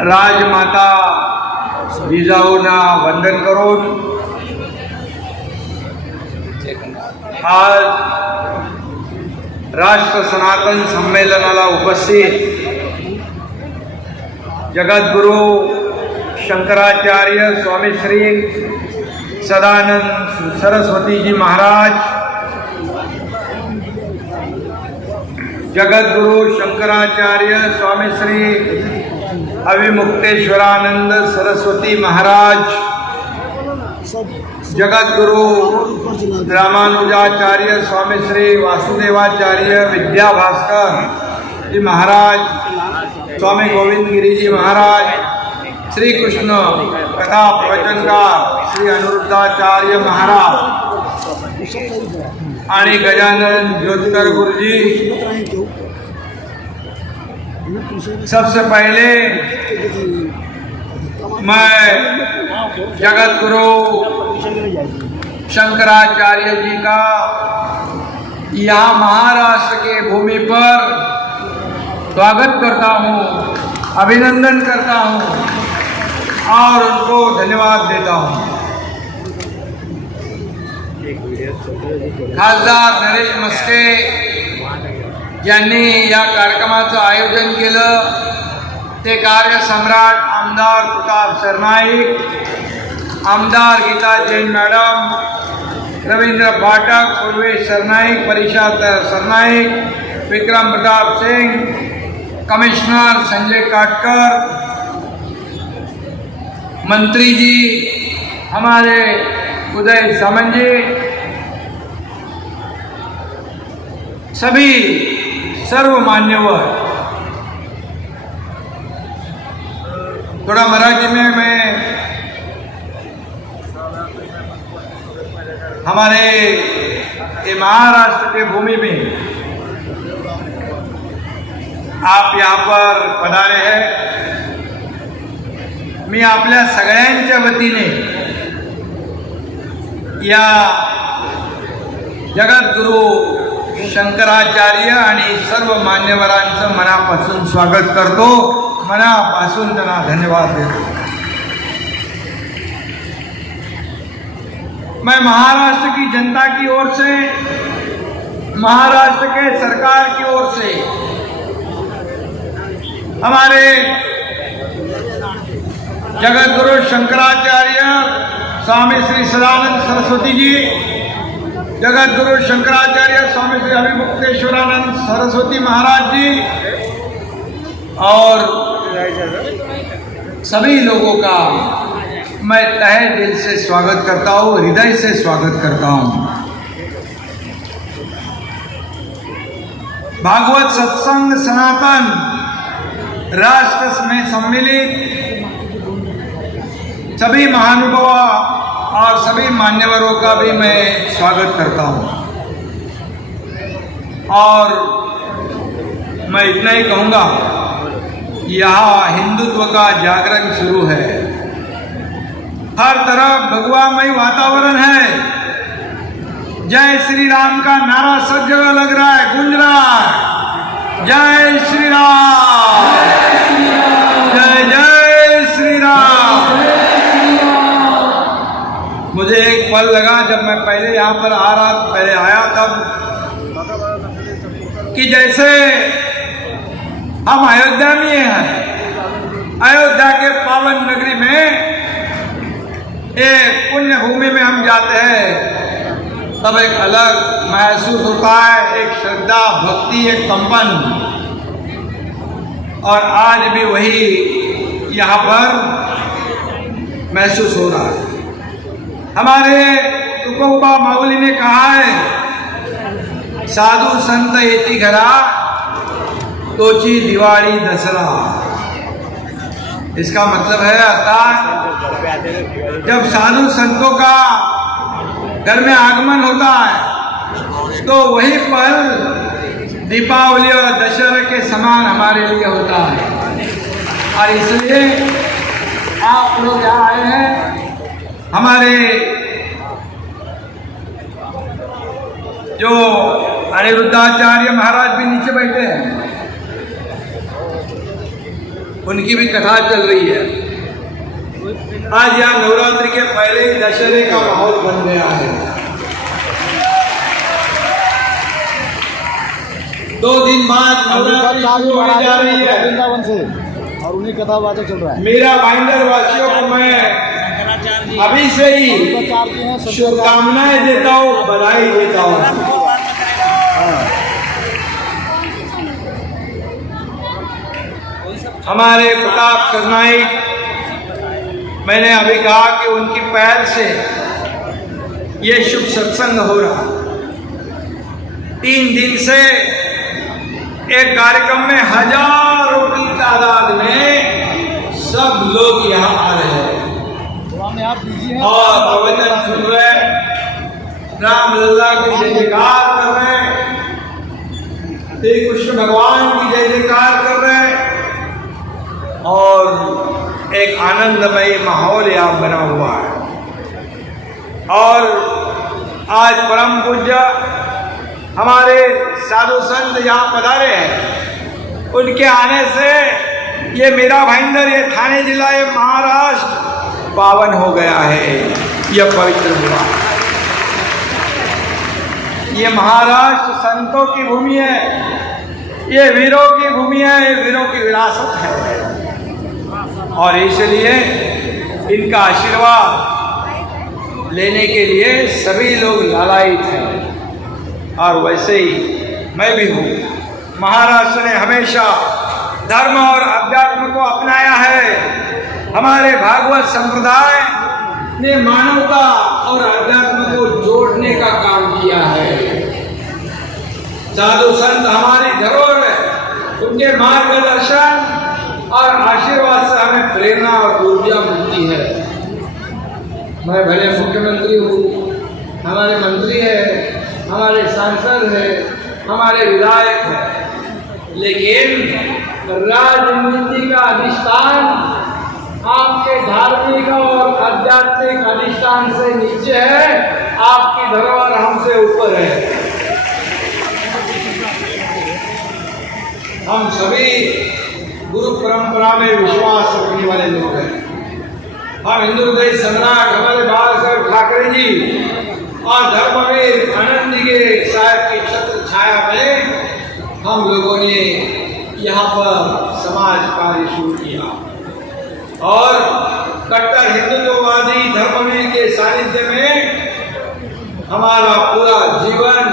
राजमाता जिजाऊंना वंदन करून आज राष्ट्र सनातन संमेलनाला उपस्थित जगद्गुरु शंकराचार्य स्वामी श्री सदानंद सरस्वती जी महाराज, जगद्गुरु शंकराचार्य स्वामी श्री अविमुक्तेश्वरानंद सरस्वती महाराज, जगद्गुरु रामानुजाचार्य स्वामी श्री वासुदेवाचार्य विद्याभास्कर जी महाराज, स्वामी गोविंद गिरी जी महाराज, श्री कृष्ण कथा प्रवचनकार श्री अनिरुद्धाचार्य महाराज आणि गजानन ज्योतिकर गुरुजी, सबसे पहले मैं जगद्गुरु शंकराचार्य जी का यहाँ महाराष्ट्र के भूमि पर स्वागत करता हूँ, अभिनंदन करता हूँ और उनको धन्यवाद देता हूँ। खासदार नरेश मस्के यांनी या कार्यक्रमाचं आयोजन केलं, ते कार्य सम्राट आमदार प्रताप सरनाईक, आमदार गीता जैन मॅडम, रवींद्र पाठक, पूर्वेश सरनाईक, परीक्षा सरनाईक, विक्रम प्रताप सिंह, कमिश्नर संजय काटकर, मंत्री जी हमारे उदय सामंत जी, सभी सर्व मान्यवर। थोड़ा मराठी में मैं हमारे ये महाराष्ट्र के भूमि में आप यहाँ पर पधारे हैं, मी आपल्या सगळ्यांच्या वतीने या जगद्गुरु शंकराचार्य आणि सर्व मान्यवरांचं मनापासून स्वागत करतो, मनापासून त्यांना धन्यवाद देतो। मैं महाराष्ट्र की जनता की ओर से, महाराष्ट्र के सरकार की ओर से, हमारे जगद्गुरु शंकराचार्य स्वामी श्री सदानंद सरस्वती जी, जगद्गुरु शंकराचार्य स्वामी श्री अविमुक्तेश्वरानंद सरस्वती महाराज जी और सभी लोगों का मैं तहे दिल से स्वागत करता हूँ, हृदय से स्वागत करता हूँ। भागवत सत्संग सनातन राष्ट्र में सम्मिलित सभी महानुभाव और सभी मान्यवरों का भी मैं स्वागत करता हूँ और मैं इतना ही कहूँगा, यहाँ हिंदुत्व का जागरण शुरू है, हर तरफ भगवामय वातावरण है, जय श्री राम का नारा सब जगह लग रहा है, गूंज रहा है, जय श्री राम, जय जय श्री राम। मुझे एक पल लगा जब मैं पहले यहाँ पर पहले आया तब, कि जैसे हम अयोध्या में हैं, अयोध्या के पावन नगरी में एक पुण्य भूमि में हम जाते हैं तब एक अलग महसूस होता है, एक श्रद्धा, भक्ति, एक कंपन, और आज भी वही यहाँ पर महसूस हो रहा है। हमारे तुकोबा माऊली ने कहा है, साधु संत येती घरा तोची दिवाळी दसरा। इसका मतलब है अर्थात जब साधु संतों का घर में आगमन होता है तो वही पल दीपावली और दशहरा के समान हमारे लिए होता है, और इसलिए आप लोग यहाँ आए हैं। हमारे जो अनिरुद्धाचार्य महाराज भी नीचे बैठे हैं, उनकी भी कथा चल रही है। आज यहाँ नवरात्रि के पहले ही दशहरे का माहौल बन गया है। 2 दिन बाद नवरात्रि शुरू होने जा रही है वृंदावन से, और उन्हीं कथा बातें चल रहा है। मेरा भाईंदर वासियों को मैं अभी से ही शुभकामनाएं देता हूँ, बधाई देता हूँ। हमारे प्रताप करनाइक, मैंने अभी कहा कि उनकी पहल से ये शुभ सत्संग हो रहा। 3 दिन से एक कार्यक्रम में हजारों की तादाद में सब लोग यहाँ आ रहे हैं और प्रवचन सुन रहे, राम लल्ला की जय जयकार कर रहे, श्री कृष्ण भगवान की जय जयकार कर रहे और एक आनंदमय माहौल यहाँ बना हुआ है। और आज परम पूज्य हमारे साधु संत यहाँ पधारे हैं, उनके आने से ये मेरा भाईंदर, ये ठाणे जिला, ये महाराष्ट्र पावन हो गया है। यह पवित्र हुआ, ये महाराष्ट्र संतों की भूमि है, ये वीरों की भूमि है, ये वीरों की विरासत है। और इसलिए इनका आशीर्वाद लेने के लिए सभी लोग लालायित हैं। और वैसे ही मैं भी हूँ। महाराष्ट्र ने हमेशा धर्म और अध्यात्म को अपनाया है। हमारे भागवत संप्रदाय ने मानवता और अध्यात्म को जोड़ने का काम किया है। साधु संत हमारी धरोहर है, उनके मार्गदर्शन और आशीर्वाद से हमें प्रेरणा और ऊर्जा मिलती है। मैं भले मुख्यमंत्री हूँ, हमारे मंत्री है, हमारे सांसद है, हमारे विधायक है, लेकिन राजनीति का अधिष्ठान आपके धार्मिक और आध्यात्मिक अधिष्ठान से नीचे है। आपकी धरोहर हमसे ऊपर है। हम सभी गुरु परंपरा में विश्वास रखने वाले लोग हैं। हम हिंदू हृदय सम्राट हमारे बाल साहब ठाकरे जी और धर्मवीर आनंद के साहब की छत्र छाया में हम लोगों ने यहाँ पर समाज कार्य शुरू किया और कट्टर हिंदुत्ववादी धर्मवीर के सानिध्य में हमारा पूरा जीवन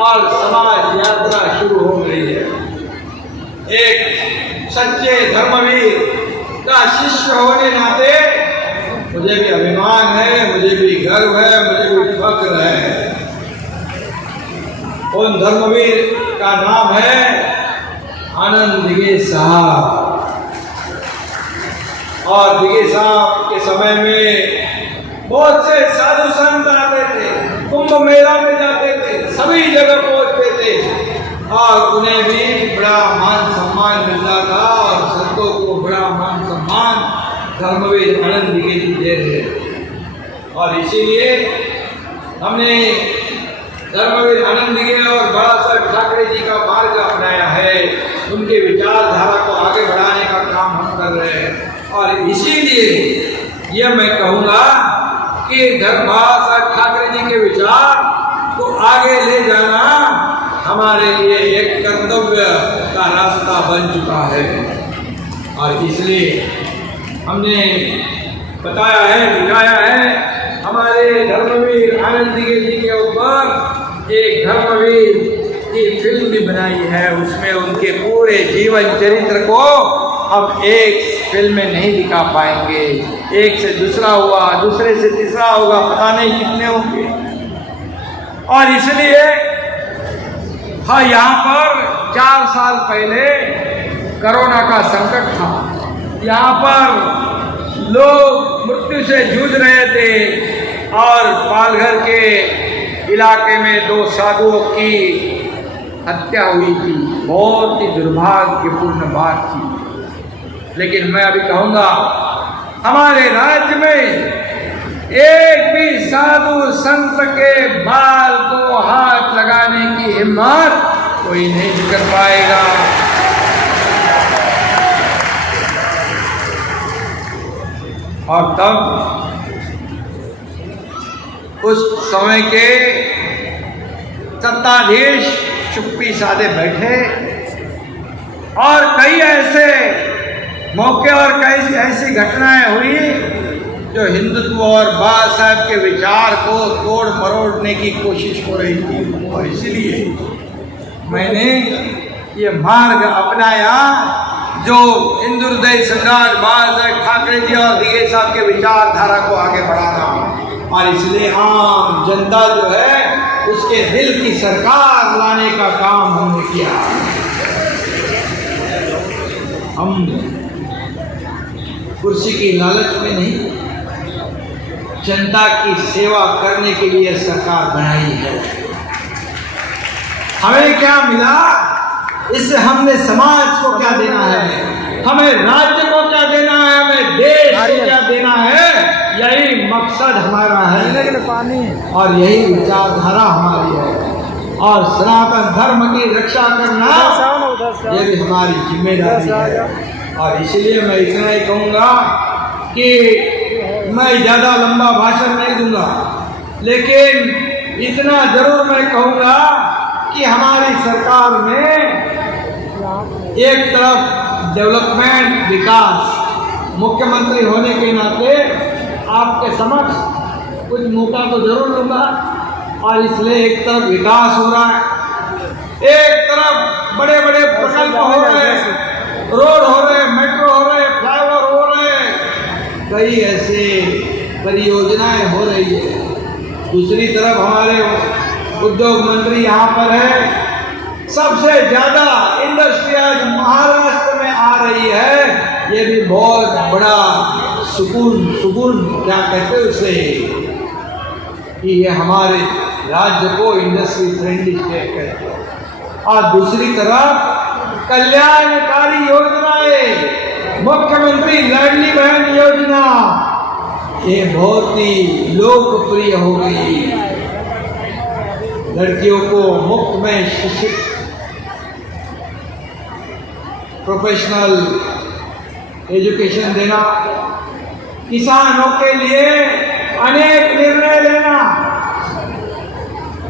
और समाज यात्रा शुरू हो गई है। एक सच्चे धर्मवीर का शिष्य होने नाते मुझे भी अभिमान है, मुझे भी गर्व है, मुझे भी फक्र है। उन धर्मवीर का नाम है आनंद दिगे साहब। और दिगे साहब के समय में बहुत से साधु संत आते थे, कुंभ मेला में जाते थे, सभी जगह पहुंचते थे और उन्हें भी बड़ा मान सम्मान मिलता था और संतों को बड़ा मान सम्मान धर्मवीर आनंद दिगे जी दे रहे। और इसीलिए हमने धर्मवीर आनंद दिगे और बाला साहब ठाकरे जी का मार्ग अपनाया है। उनके विचारधारा को आगे बढ़ाने का काम हम कर रहे हैं। और इसीलिए यह मैं कहूँगा कि बाला साहब ठाकरे जी के विचार को आगे ले जाना हमारे लिए एक कर्तव्य का रास्ता बन चुका है। और इसलिए हमने बताया है, दिखाया है, हमारे धर्मवीर आनंद दिगे जी के ऊपर एक धर्मवीर की फिल्म भी बनाई है। उसमें उनके पूरे जीवन चरित्र को हम एक फिल्म में नहीं दिखा पाएंगे। एक से दूसरा हुआ, दूसरे से तीसरा होगा, पता नहीं कितने होंगे। और इसलिए हाँ, यहाँ पर 4 साल पहले कोरोना का संकट था। यहाँ पर लोग मृत्यु से जूझ रहे थे और पालघर के इलाके में 2 साधुओं की हत्या हुई थी। बहुत ही दुर्भाग्यपूर्ण बात थी। लेकिन मैं अभी कहूँगा, हमारे राज्य में एक भी साधु संत के बाल को हाथ लगाने की हिम्मत कोई नहीं कर पाएगा। और तब उस समय के सत्ताधीश चुप्पी साधे बैठे और कई ऐसे मौके और कई ऐसी घटनाएं हुई जो हिंदुत्व और बाबा साहब के विचार को तोड़ मरोड़ने की कोशिश हो रही थी। और इसलिए मैंने ये मार्ग अपनाया जो हिंदू हृदय सम्राट बाबा साहेब ठाकरे जी और दिगे साहब के विचारधारा को आगे बढ़ाना। और इसलिए आम जनता जो है उसके दिल की सरकार लाने का काम हमने किया। हम कुर्सी की लालच में नहीं, जनता की सेवा करने के लिए सरकार बनाई है। हमें क्या मिला, इससे हमने समाज को क्या देना है, हमें राज्य को क्या देना है, हमें देश को क्या देना है, यही मकसद हमारा है और यही विचारधारा हमारी है। और सनातन धर्म की रक्षा करना ये भी हमारी जिम्मेदारी है। और इसलिए मैं इतना ही कहूँगा कि मैं ज़्यादा लंबा भाषण नहीं दूंगा, लेकिन इतना जरूर मैं कहूँगा कि हमारी सरकार में एक तरफ डेवलपमेंट विकास, मुख्यमंत्री होने के नाते आपके समक्ष कुछ मौका तो जरूर लूँगा। और इसलिए एक तरफ विकास हो रहा है, एक तरफ बड़े बड़े प्रकल्प हो रहे हैं, रोड हो रहे, मेट्रो हो रहे, फ्लाईओवर हो रहे, कई ऐसे परियोजनाएं हो रही है। दूसरी तरफ हमारे उद्योग मंत्री यहाँ पर है। सबसे ज्यादा इंडस्ट्री आज महाराष्ट्र में आ रही है। ये भी बहुत बड़ा सुकून क्या कहते हैं उसे, कि ये हमारे राज्य को इंडस्ट्री फ्रेंडली स्टेट कहते हैं। और दूसरी तरफ कल्याणकारी योजनाएं, मुख्यमंत्री लाडली बहन योजना, ये बहुत ही लोकप्रिय हो गई। लड़कियों को मुफ्त में शिक्षित प्रोफेशनल एजुकेशन देना, किसानों के लिए अनेक निर्णय लेना,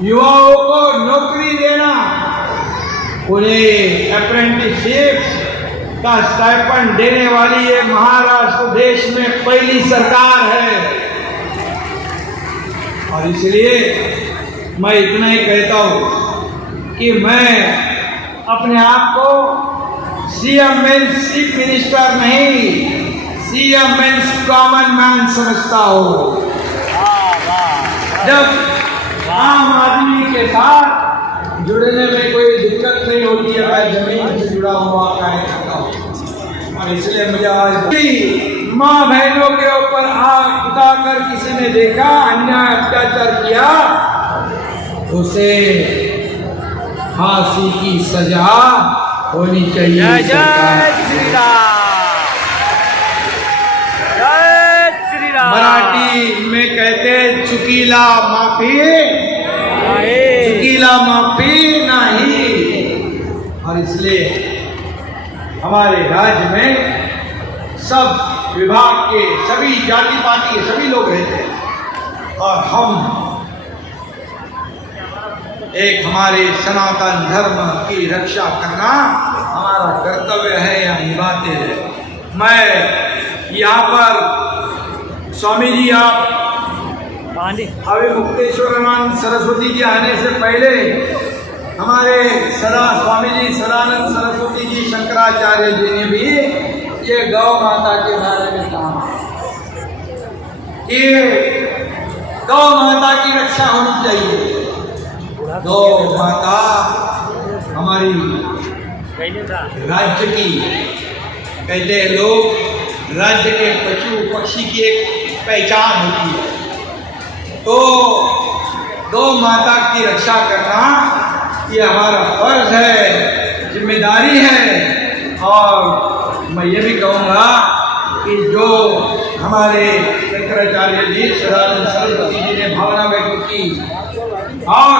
युवाओं को नौकरी देना, उन्हें अप्रेंटिसशिप का स्टाइपेंड देने वाली ये महाराष्ट्र देश में पहली सरकार है। और इसलिए मैं इतना ही कहता हूं कि मैं अपने आप को सीएम मीन्स चीफ मिनिस्टर नहीं, सीएम मीन्स कॉमन मैन समझता हूं। जब आम आदमी के साथ जुड़ने में कोई दिक्कत नहीं होती है, मैं जमीन से जुड़ा हुआ कार्य करता हूँ। और इसलिए मुझे आज माँ बहनों के ऊपर आग उतारकर किसी ने देखा, अन्याय अत्याचार किया, उसे फांसी की सजा होनी चाहिए। जय जय श्री राम, जय श्री राम। मराठी में कहते चुकीला माफी, चुकीला माफी नहीं। और इसलिए हमारे राज्य में सब विभाग के, सभी जाति पाति के सभी लोग रहते हैं और हम एक हमारे सनातन धर्म की रक्षा करना हमारा कर्तव्य है या निभाते हैं। मैं यहाँ पर स्वामी जी, आप अभी मुक्तेश्वरानंद सरस्वती जी आने से पहले हमारे स्वामी जी सदानंद सरस्वती जी शंकराचार्य जी ने भी ये गौ माता के बारे में कहा कि गौ माता की रक्षा होनी चाहिए। गौ माता हमारी राज्य की, कहते हैं लोग, राज्य के पशु पक्षी की एक पहचान होती है। तो गौ माता की रक्षा करना ये हमारा फर्ज है, जिम्मेदारी है। और मैं ये भी कहूँगा कि जो हमारे शंकराचार्य जी सदानंद सरस्वती जी ने भावना व्यक्त की और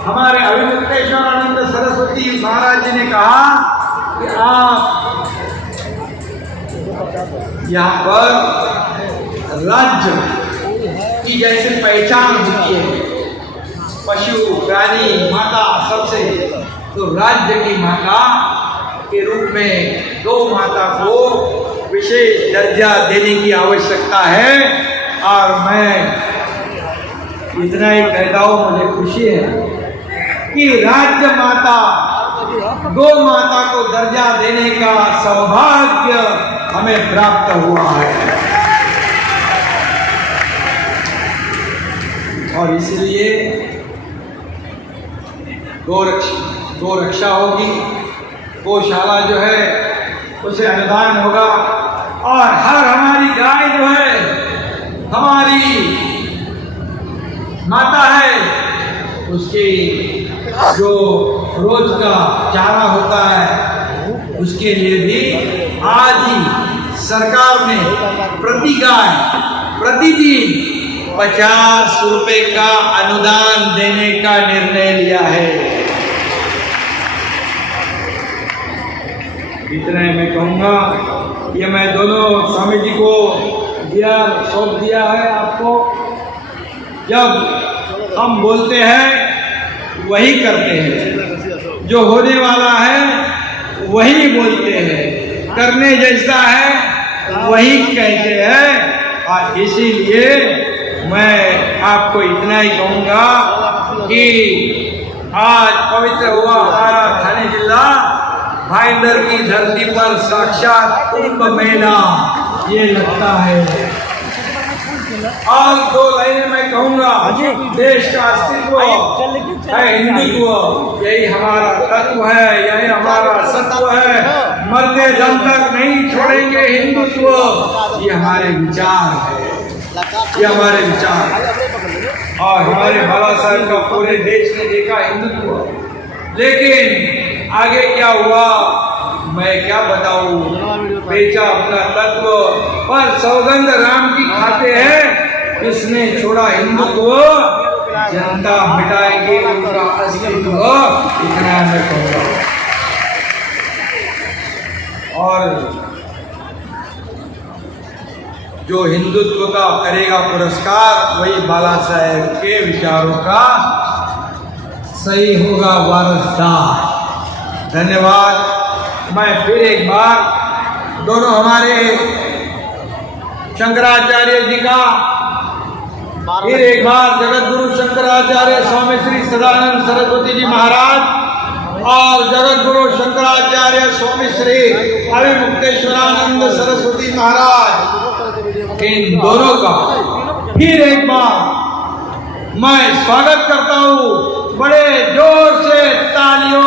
हमारे अभिमुक्तेश्वरानंद सरस्वती महाराज जी ने कहा कि आप यहाँ पर राज्य की जैसे पहचान होती है, पशु प्राणी माता सबसे, तो राज्य की माता के रूप में गौ माता को विशेष दर्जा देने की आवश्यकता है। और मैं इतना ही कहता हूँ, मुझे खुशी है कि राज्य माता गौ माता को दर्जा देने का सौभाग्य हमें प्राप्त हुआ है। और इसलिए गौरक्षा होगी, गौशाला जो है उसे अनुदान होगा, और हर हमारी गाय जो है हमारी माता है, उसकी जो रोज का चारा होता है उसके लिए भी आज ही सरकार ने प्रति गाय प्रतिदिन 50 रुपए का अनुदान देने का निर्णय लिया है। इतना ही मैं कहूँगा, ये मैं दोनों स्वामी जी को सौंप दिया है आपको। जब हम बोलते हैं वही करते हैं, जो होने वाला है वही बोलते हैं, करने जैसा है वही कहते हैं। और इसीलिए मैं आपको इतना ही कहूँगा कि आज पवित्र हुआ हमारा थाने जिला भाईंदर की धरती पर साक्षात कुंभ मेला ये लगता है। और 2 लाइनें मैं कहूँगा, देश का अस्तित्व है हिंदुत्व, यही हमारा तत्व है, यही हमारा सत्व है, मरते दम तक नहीं छोड़ेंगे हिंदुत्व, ये हमारे विचार है, ये हमारे विचार है। और हमारे बाला साहब का पूरे देश ने देखा हिंदुत्व, लेकिन आगे क्या हुआ मैं क्या बताऊं, बेचा अपना तत्व, पर सौगंध राम की खाते हैं, इसने छोड़ा हिंदुत्व, जनता मिटाएंगे उनका अस्तित्व, इतना मैं कहूँगा। और जो हिंदुत्व का करेगा पुरस्कार, वही बाला साहेब के विचारों का सही होगा वारसदार। धन्यवाद। मैं फिर एक बार दोनों हमारे शंकराचार्य जी का, फिर एक बार जगत गुरु शंकराचार्य स्वामी श्री सदानंद सरस्वती जी महाराज और जगत गुरु शंकराचार्य स्वामी श्री अभिमुक्तेश्वरानंद सरस्वती महाराज, इन दोनों का फिर एक बार मैं स्वागत करता हूँ बड़े जोर से तालियों